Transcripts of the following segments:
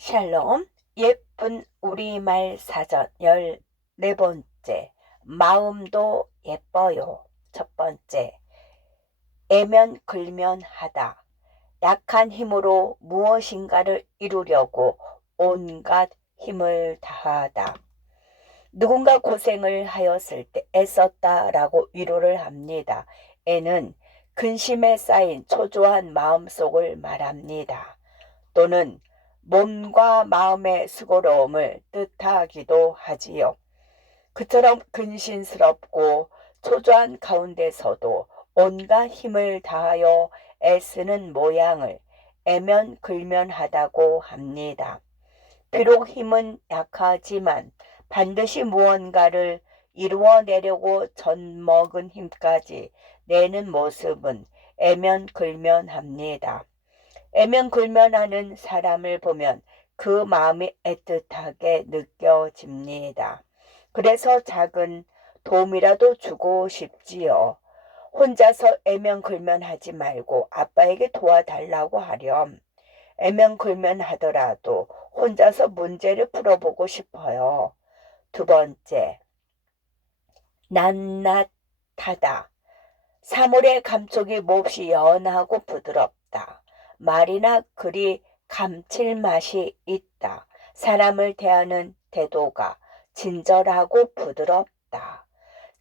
샬롬, 예쁜 우리말 사전 14번째, 마음도 예뻐요. 첫 번째, 애면글면하다. 약한 힘으로 무엇인가를 이루려고 온갖 힘을 다하다. 누군가 고생을 하였을 때 애썼다라고 위로를 합니다. 애는 근심에 쌓인 초조한 마음속을 말합니다. 또는 몸과 마음의 수고로움을 뜻하기도 하지요. 그처럼 근신스럽고 초조한 가운데서도 온갖 힘을 다하여 애쓰는 모양을 애면글면하다고 합니다. 비록 힘은 약하지만 반드시 무언가를 이루어내려고 젖먹은 힘까지 내는 모습은 애면글면합니다. 애면굴면하는 사람을 보면 그 마음이 애틋하게 느껴집니다. 그래서 작은 도움이라도 주고 싶지요. 혼자서 애면굴면하지 말고 아빠에게 도와달라고 하렴. 애면굴면하더라도 혼자서 문제를 풀어보고 싶어요. 두 번째, 낱낱하다. 사물의 감촉이 몹시 연하고 부드럽다. 말이나 글이 감칠맛이 있다. 사람을 대하는 태도가 친절하고 부드럽다.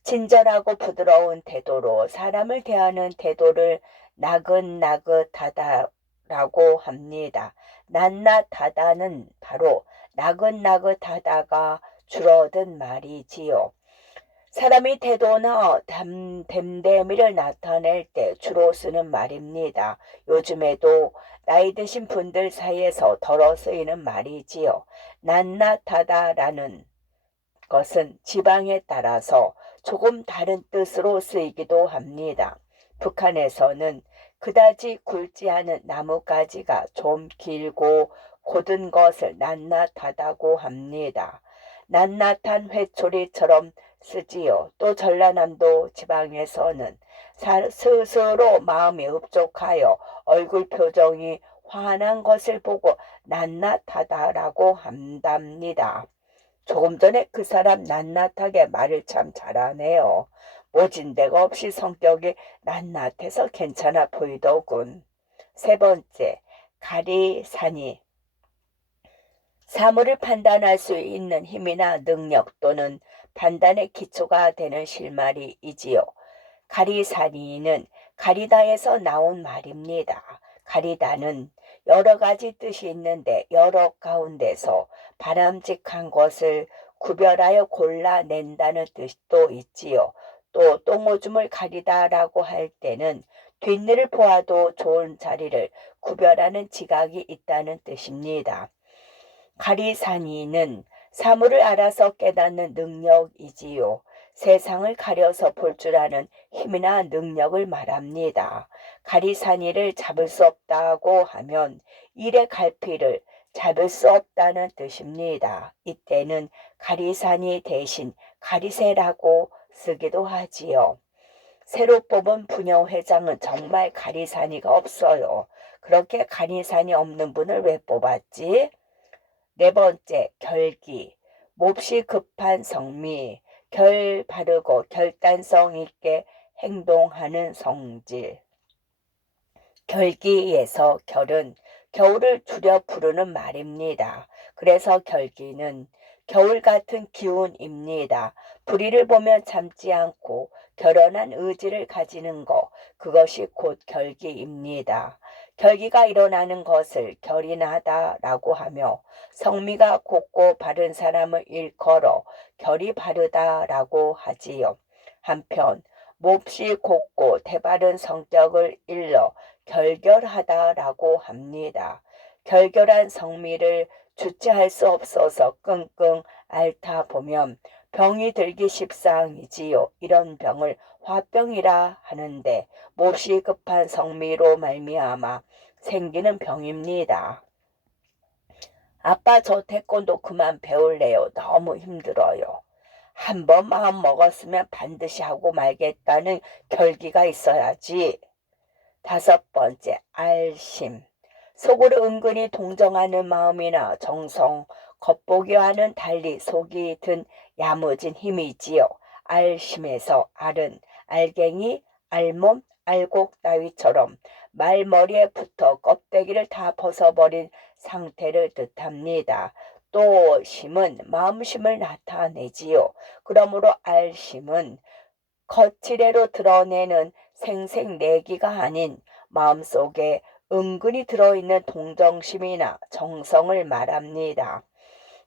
친절하고 부드러운 태도로 사람을 대하는 태도를 나긋나긋하다라고 합니다. 낱낱하다는 바로 나긋나긋하다가 줄어든 말이지요. 사람이 태도나 됨됨이를 나타낼 때 주로 쓰는 말입니다. 요즘에도 나이 드신 분들 사이에서 덜어 쓰이는 말이지요. 낱낱하다라는 것은 지방에 따라서 조금 다른 뜻으로 쓰이기도 합니다. 북한에서는 그다지 굵지 않은 나뭇가지가 좀 길고 곧은 것을 낱낱하다고 합니다. 낱낱한 회초리처럼 쓰지요. 또 전라남도 지방에서는 스스로 마음이 흡족하여 얼굴 표정이 환한 것을 보고 낱낱하다라고 한답니다. 조금 전에 그 사람 낱낱하게 말을 참 잘하네요. 모진 데가 없이 성격이 낱낱해서 괜찮아 보이더군. 세 번째, 가리사니. 사물을 판단할 수 있는 힘이나 능력 또는 판단의 기초가 되는 실마리이지요. 가리사니는 가리다에서 나온 말입니다. 가리다는 여러 가지 뜻이 있는데 여러 가운데서 바람직한 것을 구별하여 골라낸다는 뜻도 있지요. 또 똥오줌을 가리다라고 할 때는 뒷일을 보아도 좋은 자리를 구별하는 지각이 있다는 뜻입니다. 가리사니는 사물을 알아서 깨닫는 능력이지요. 세상을 가려서 볼 줄 아는 힘이나 능력을 말합니다. 가리사니를 잡을 수 없다고 하면 일의 갈피를 잡을 수 없다는 뜻입니다. 이때는 가리사니 대신 가리새라고 쓰기도 하지요. 새로 뽑은 부녀회장은 정말 가리사니가 없어요. 그렇게 가리사니 없는 분을 왜 뽑았지? 네 번째, 결기. 몹시 급한 성미, 결 바르고 결단성 있게 행동하는 성질. 결기에서 결은 겨울을 줄여 부르는 말입니다. 그래서 결기는 겨울 같은 기운입니다. 불의를 보면 참지 않고 결연한 의지를 가지는 것, 그것이 곧 결기입니다. 결기가 일어나는 것을 결인하다라고 하며 성미가 곱고 바른 사람을 일컬어 결이 바르다라고 하지요. 한편 몹시 곱고 대바른 성격을 일러 결결하다라고 합니다. 결결한 성미를 주체할 수 없어서 끙끙 앓다 보면 병이 들기 십상이지요. 이런 병을 화병이라 하는데 몹시 급한 성미로 말미암아 생기는 병입니다. 아빠 저 태권도 그만 배울래요. 너무 힘들어요. 한번 마음 먹었으면 반드시 하고 말겠다는 결기가 있어야지. 다섯 번째, 알심. 속으로 은근히 동정하는 마음이나 정성, 겉보기와는 달리 속이 든 야무진 힘이지요. 알심에서 알은 알갱이, 알몸, 알곡 따위처럼 말머리에 붙어 껍데기를 다 벗어버린 상태를 뜻합니다. 또 심은 마음심을 나타내지요. 그러므로 알심은 거칠애로 드러내는 생색내기가 아닌 마음속에 은근히 들어있는 동정심이나 정성을 말합니다.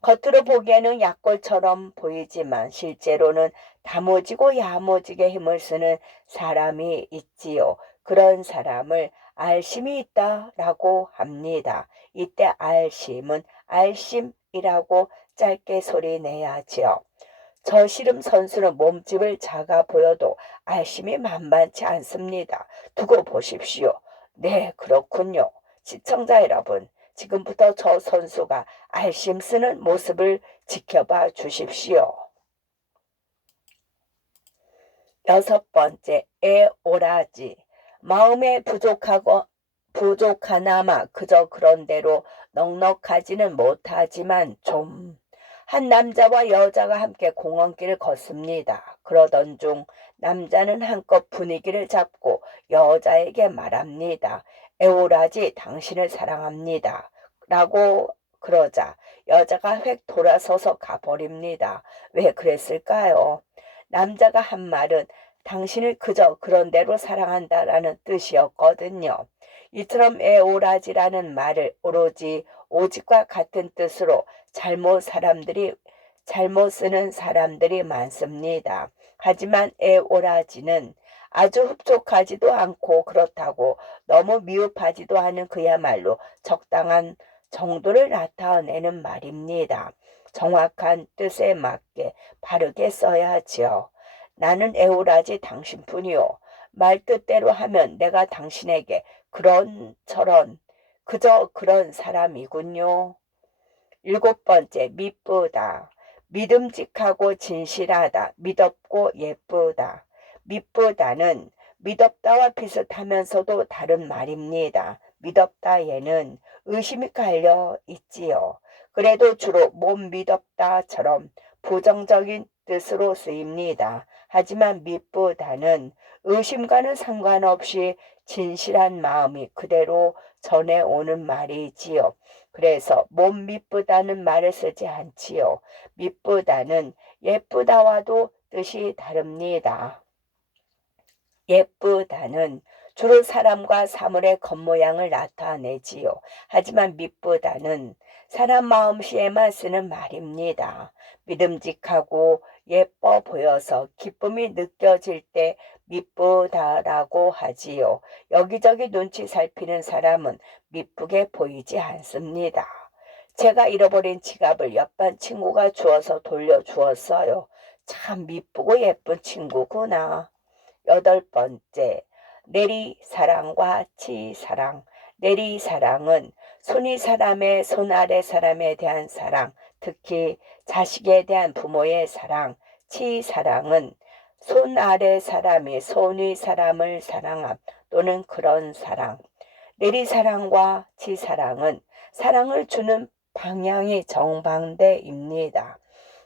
겉으로 보기에는 약골처럼 보이지만 실제로는 다무지고 야무지게 힘을 쓰는 사람이 있지요. 그런 사람을 알심이 있다라고 합니다. 이때 알심은 알심이라고 짧게 소리내야지요. 저씨름 선수는 몸집을 작아 보여도 알심이 만만치 않습니다. 두고 보십시오. 네, 그렇군요. 시청자 여러분, 지금부터 저 선수가 알심 쓰는 모습을 지켜봐 주십시오. 6번째, 애오라지. 마음에 부족하나마 그저 그런 대로 넉넉하지는 못하지만 좀. 한 남자와 여자가 함께 공원길을 걷습니다. 그러던 중 남자는 한껏 분위기를 잡고 여자에게 말합니다. 애오라지 당신을 사랑합니다. 라고 그러자 여자가 획 돌아서서 가버립니다. 왜 그랬을까요? 남자가 한 말은 당신을 그저 그런 대로 사랑한다라는 뜻이었거든요. 이처럼 애오라지라는 말을 오로지 오직과 같은 뜻으로 잘못 쓰는 사람들이 많습니다. 하지만 애오라지는 아주 흡족하지도 않고 그렇다고 너무 미흡하지도 않은 그야말로 적당한 정도를 나타내는 말입니다. 정확한 뜻에 맞게 바르게 써야지요. 나는 애오라지 당신뿐이요. 말 뜻대로 하면 내가 당신에게 그저 그런 사람이군요. 7번째, 미쁘다. 믿음직하고 진실하다. 믿었고 예쁘다. 미쁘다는 믿었다와 비슷하면서도 다른 말입니다. 믿었다에는 의심이 깔려 있지요. 그래도 주로 못 믿었다처럼 부정적인 뜻으로 쓰입니다. 하지만 미쁘다는 의심과는 상관없이 진실한 마음이 그대로 전해오는 말이지요. 그래서 못 미쁘다는 말을 쓰지 않지요. 미쁘다는 예쁘다와도 뜻이 다릅니다. 예쁘다는 주로 사람과 사물의 겉모양을 나타내지요. 하지만 미쁘다는 사람 마음씨에만 쓰는 말입니다. 믿음직하고 예뻐 보여서 기쁨이 느껴질 때 미쁘다라고 하지요. 여기저기 눈치 살피는 사람은 미쁘게 보이지 않습니다. 제가 잃어버린 지갑을 옆반 친구가 주어서 돌려주었어요. 참 미쁘고 예쁜 친구구나. 8번째, 내리사랑과 치사랑. 내리사랑은 손위 사람의 손 아래 사람에 대한 사랑, 특히 자식에 대한 부모의 사랑. 치사랑은 손 아래 사람이 손 위 사람을 사랑함 또는 그런 사랑. 내리사랑과 치사랑은 사랑을 주는 방향이 정반대입니다.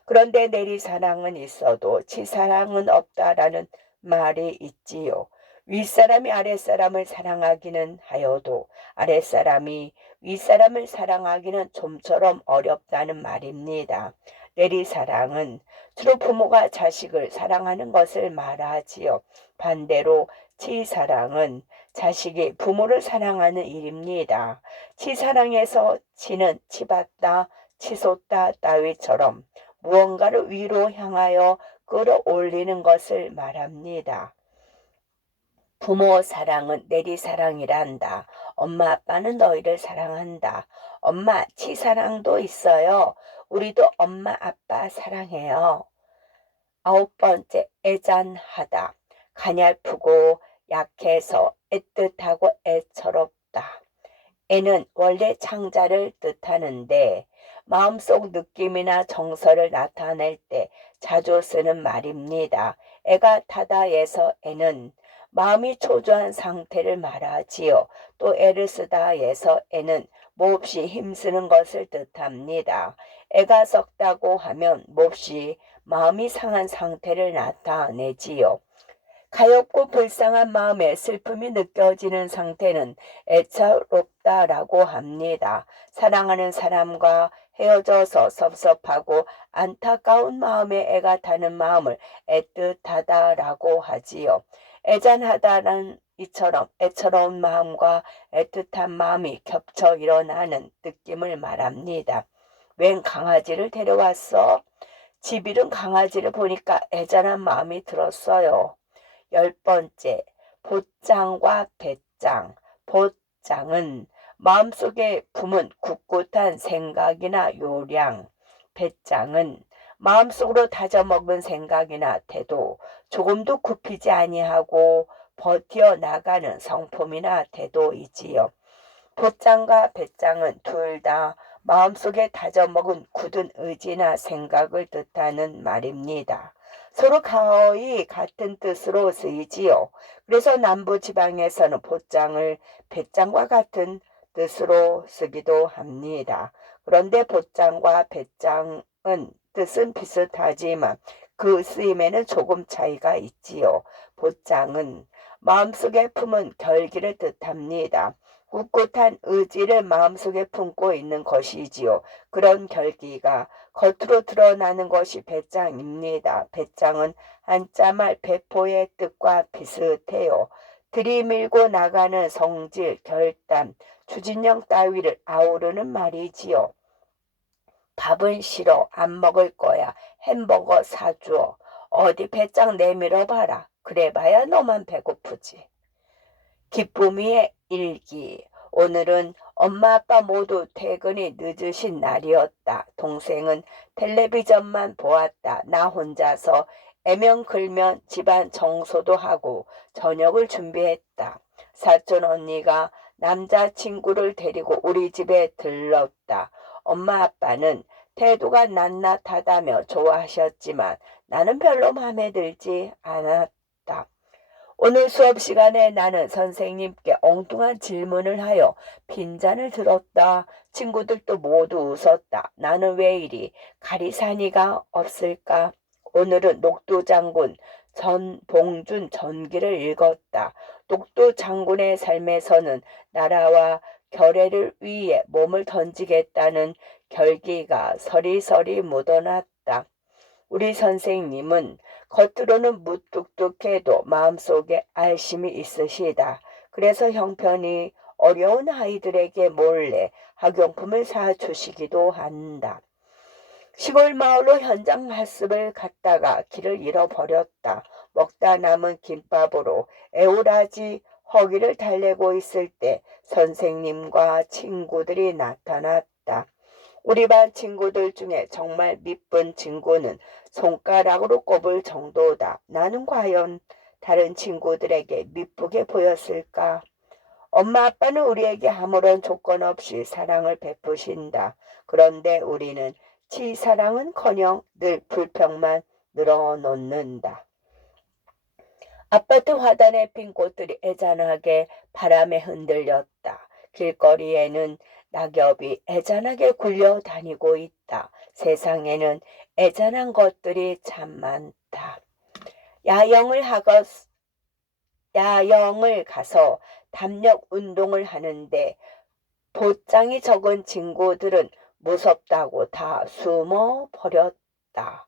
그런데 내리사랑은 있어도 치사랑은 없다라는 말이 있지요. 윗사람이 아랫사람을 사랑하기는 하여도 아랫사람이 윗사람을 사랑하기는 좀처럼 어렵다는 말입니다. 내리사랑은 주로 부모가 자식을 사랑하는 것을 말하지요. 반대로 치사랑은 자식이 부모를 사랑하는 일입니다. 치사랑에서 치는 치받다, 치솟다 따위처럼 무언가를 위로 향하여 끌어올리는 것을 말합니다. 부모 사랑은 내리사랑이란다. 엄마 아빠는 너희를 사랑한다. 엄마 치사랑도 있어요. 우리도 엄마 아빠 사랑해요. 9번째, 애잔하다. 가냘프고 약해서 애틋하고 애처롭다. 애는 원래 창자를 뜻하는데 마음속 느낌이나 정서를 나타낼 때 자주 쓰는 말입니다. 애가 타다에서 애는 마음이 초조한 상태를 말하지요. 또 애를 쓰다에서 애는 몹시 힘쓰는 것을 뜻합니다. 애가 썩다고 하면 몹시 마음이 상한 상태를 나타내지요. 가엾고 불쌍한 마음에 슬픔이 느껴지는 상태는 애처롭다라고 합니다. 사랑하는 사람과 헤어져서 섭섭하고 안타까운 마음에 애가 타는 마음을 애틋하다라고 하지요. 애잔하다는 이처럼 애처로운 마음과 애틋한 마음이 겹쳐 일어나는 느낌을 말합니다. 웬 강아지를 데려왔어? 집 잃은 강아지를 보니까 애잔한 마음이 들었어요. 10번째, 보장과 배짱. 보장은 마음속에 품은 굳굳한 생각이나 요량, 배짱은 마음속으로 다져먹은 생각이나 태도, 조금도 굽히지 아니하고 버티어 나가는 성품이나 태도이지요. 보장과 배짱은 둘 다 마음속에 다져먹은 굳은 의지나 생각을 뜻하는 말입니다. 서로 거의 같은 뜻으로 쓰이지요. 그래서 남부지방에서는 보장을 배짱과 같은 뜻으로 쓰기도 합니다. 그런데 보장과 배짱은 뜻은 비슷하지만 그 쓰임에는 조금 차이가 있지요. 보장은 마음속에 품은 결기를 뜻합니다. 꿋꿋한 의지를 마음속에 품고 있는 것이지요. 그런 결기가 겉으로 드러나는 것이 배짱입니다. 배짱은 한자말 배포의 뜻과 비슷해요. 들이밀고 나가는 성질, 결단, 추진력 따위를 아우르는 말이지요. 밥은 싫어, 안 먹을 거야. 햄버거 사주어. 어디 배짱 내밀어 봐라. 그래봐야 너만 배고프지. 기쁨이의 일기. 오늘은 엄마 아빠 모두 퇴근이 늦으신 날이었다. 동생은 텔레비전만 보았다. 나 혼자서 애명글면 집안 청소도 하고 저녁을 준비했다. 사촌 언니가 남자친구를 데리고 우리 집에 들렀다. 엄마 아빠는 태도가 낱낱하다며 좋아하셨지만 나는 별로 마음에 들지 않았다. 오늘 수업 시간에 나는 선생님께 엉뚱한 질문을 하여 빈잔을 들었다. 친구들도 모두 웃었다. 나는 왜 이리 가리사니가 없을까? 오늘은 녹두 장군 전봉준 전기를 읽었다. 녹두 장군의 삶에서는 나라와 결의를 위해 몸을 던지겠다는 결기가 서리서리 묻어났다. 우리 선생님은 겉으로는 무뚝뚝해도 마음속에 알심이 있으시다. 그래서 형편이 어려운 아이들에게 몰래 학용품을 사주시기도 한다. 시골 마을로 현장 학습을 갔다가 길을 잃어버렸다. 먹다 남은 김밥으로 애오라지 허기를 달래고 있을 때 선생님과 친구들이 나타났다. 우리 반 친구들 중에 정말 미쁜 친구는 손가락으로 꼽을 정도다. 나는 과연 다른 친구들에게 미쁘게 보였을까? 엄마 아빠는 우리에게 아무런 조건 없이 사랑을 베푸신다. 그런데 우리는 치사랑은커녕 늘 불평만 늘어놓는다. 아파트 화단에 핀 꽃들이 애잔하게 바람에 흔들렸다. 길거리에는 낙엽이 애잔하게 굴려다니고 있다. 세상에는 애잔한 것들이 참 많다. 야영을 가서 담력 운동을 하는데 보장이 적은 친구들은 무섭다고 다 숨어 버렸다.